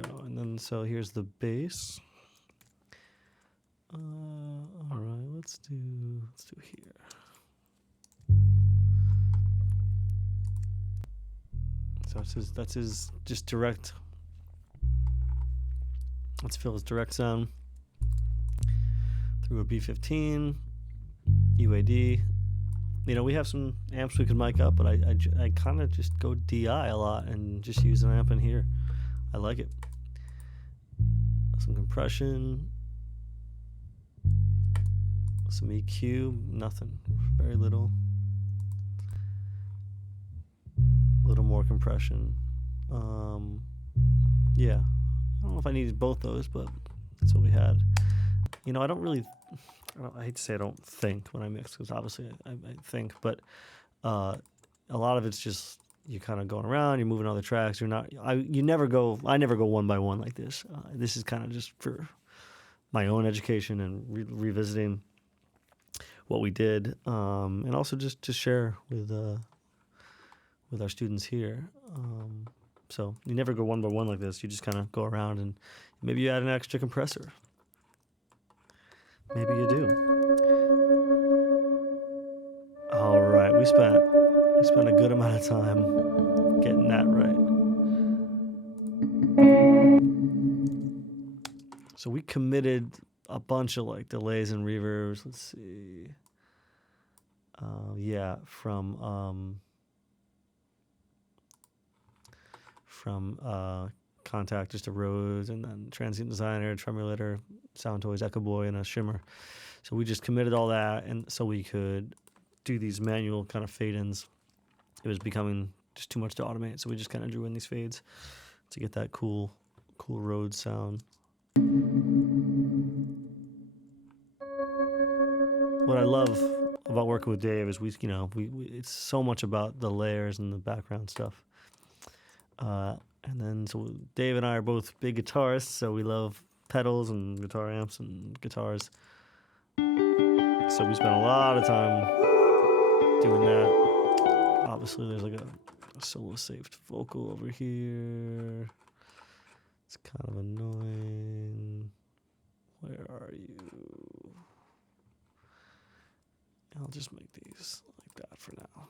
go. And then so here's the bass. All right, let's do here. So that's his just direct. Let's fill his direct sound through a B15, UAD. You know, we have some amps we could mic up, but I kind of just go DI a lot and just use an amp in here. I like it. Some compression, some EQ, nothing, very little. A little more compression. Yeah, I don't know if I needed both those, but that's what we had. You know, I hate to say I don't think when I mix, because obviously I think, but a lot of it's just you kind of going around, you're moving other tracks. I never go one by one like this. This is kind of just for my own education and revisiting what we did, and also just to share with our students here. So you never go one by one like this. You just kind of go around and maybe you add an extra compressor. Maybe you do. All right, we spent a good amount of time getting that right. So we committed a bunch of like delays and reverbs. Let's see. Yeah, from Contact, just a Rhodes, and then Transient Designer, Tremulator, Sound Toys, Echo Boy, and a Shimmer. So we just committed all that, and so we could do these manual kind of fade-ins. It was becoming just too much to automate, so we just kind of drew in these fades to get that cool Rhodes sound. What I love about working with Dave is we it's so much about the layers and the background stuff. And then so Dave and I are both big guitarists, so we love pedals and guitar amps and guitars. So we spent a lot of time doing that. Obviously, there's like a solo-saved vocal over here. It's kind of annoying. Where are you? I'll just make these like that for now.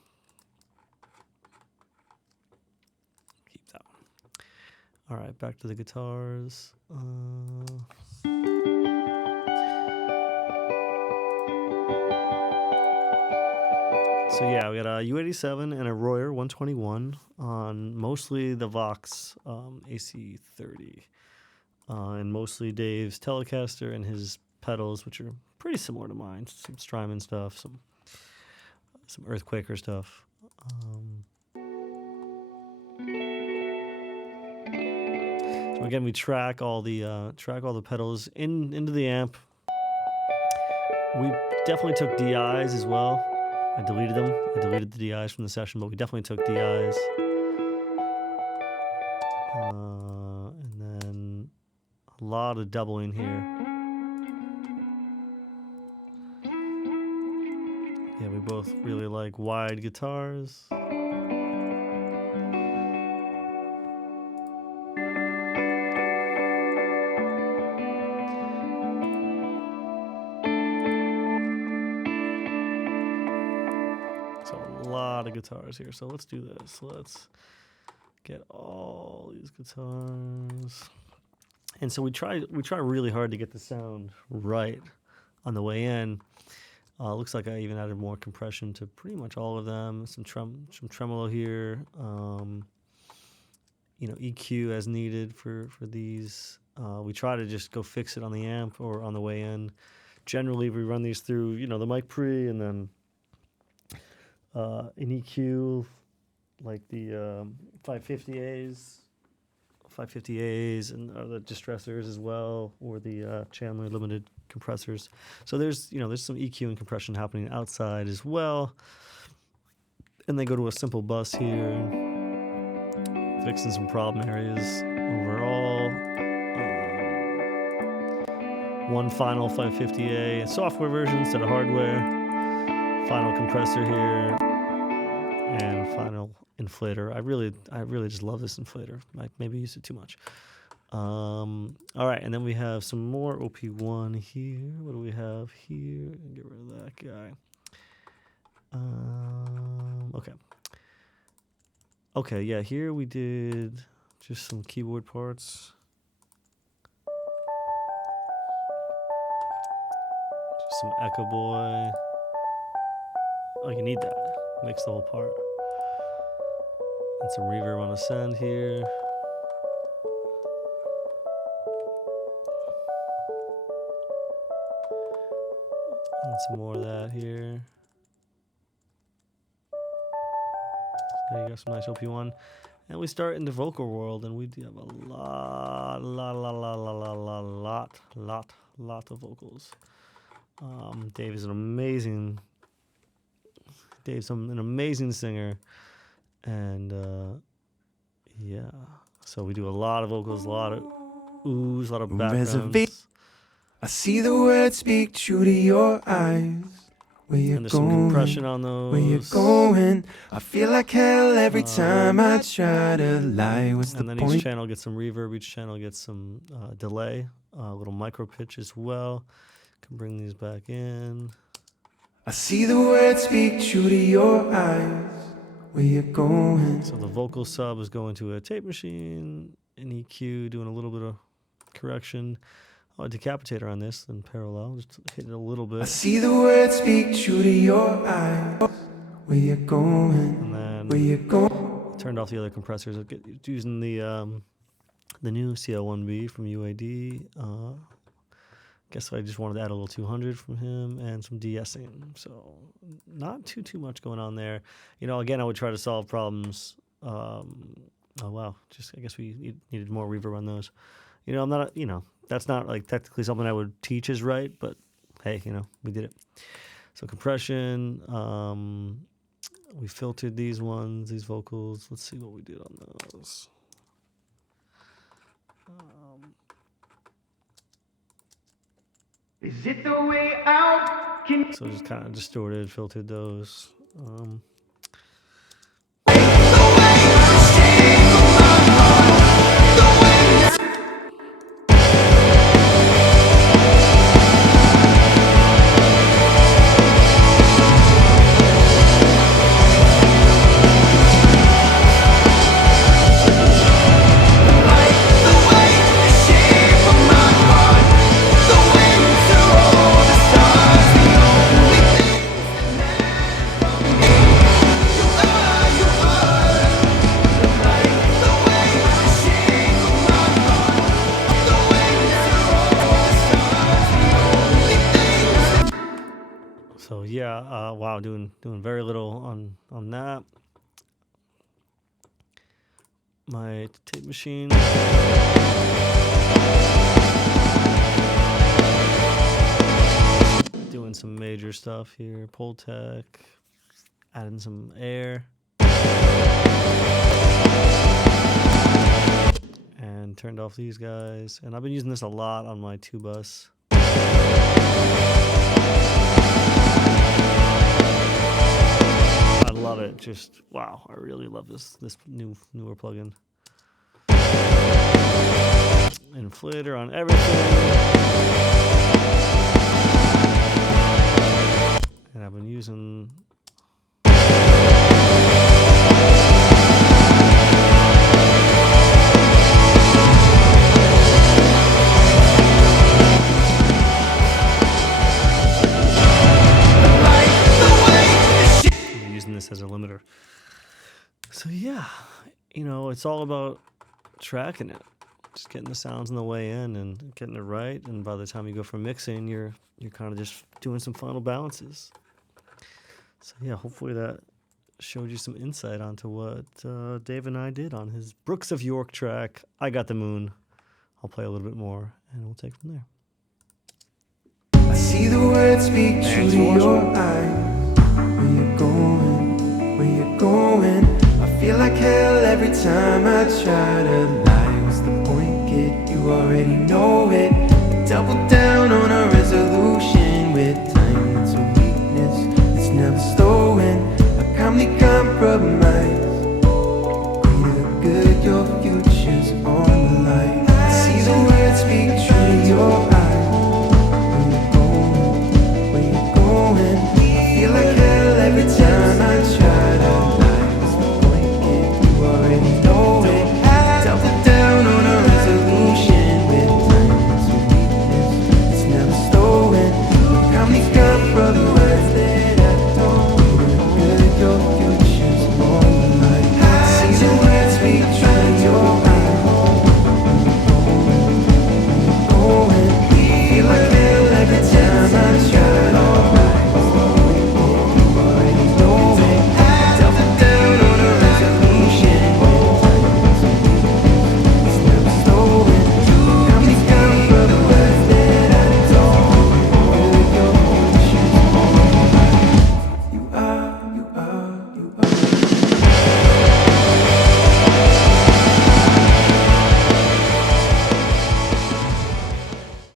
Keep that one. All right, back to the guitars. So yeah, we got a U87 and a Royer 121 on mostly the Vox AC30, and mostly Dave's Telecaster and his pedals, which are pretty similar to mine. Some Strymon stuff, some Earthquaker stuff. So again, we track all the pedals into the amp. We definitely took DIs as well. I deleted them. I deleted the DIs from the session, but we definitely took DIs. And then a lot of doubling here. Yeah, we both really like wide guitars. Guitars here, so let's do this. Let's get all these guitars, and so we try really hard to get the sound right on the way in. Looks like I even added more compression to pretty much all of them. Some tremolo here. EQ as needed for these. We try to just go fix it on the amp or on the way in. Generally, we run these through the mic pre and then. An EQ like the 550As and the distressors as well, or the Chandler limited compressors. So there's some EQ and compression happening outside as well. And they go to a simple bus here, fixing some problem areas overall. One final 550A software version instead of hardware. Final compressor here, and final inflator. I really just love this inflator. I maybe used it too much. All right, and then we have some more OP1 here. What do we have here? Get rid of that guy. Okay. Okay, yeah, here we did just some keyboard parts. Just some Echo Boy. Oh, you need that. Makes the whole part. And some reverb on Ascend here. And some more of that here. There you go, some nice OP1. And we start in the vocal world, and we do have a lot of vocals. Dave's an amazing singer, and yeah. So we do a lot of vocals, a lot of oohs, a lot of backgrounds. I see the words speak true to your eyes. Where you're and there's some compression on those. Where you're going. I feel like hell every time I try to lie. What's the point? And then each channel gets some reverb. Each channel gets some delay. A little micro pitch as well. Can bring these back in. I see the words speak true to your eyes. Where you're going. So the vocal sub is going to a tape machine, an EQ, doing a little bit of correction. A decapitator on this in parallel, just hit it a little bit. I see the words speak true to your eyes. Where you're going. And then where you're going. Turned off the other compressors. Using the new CL1B from UAD. Guess I just wanted to add a little 200 from him and some de-essing. So not too much going on there. You know, again, I would try to solve problems. Oh wow, just I guess we needed more reverb on those. You know, I'm not. That's not like technically something I would teach is right, but hey, we did it. So compression. We filtered these vocals. Let's see what we did on those. Is it the way out? So just kind of distorted, filtered those. So yeah, wow, doing very little on that. My tape machine. Doing some major stuff here. Pultec, adding some air. And turned off these guys. And I've been using this a lot on my 2-bus. I love it. Just wow, I really love this newer plugin. Inflator on everything. And I've been using this as a limiter. So yeah, it's all about tracking it, just getting the sounds on the way in and getting it right. And by the time you go for mixing, you're kind of just doing some final balances. So yeah, hopefully that showed you some insight onto what Dave and I did on his Brooksofyork track, I Got the Moon. I'll play a little bit more and we'll take it from there. I see the words speak true to your eyes. Where you're going, where you're going. I feel like hell every time I try to lie.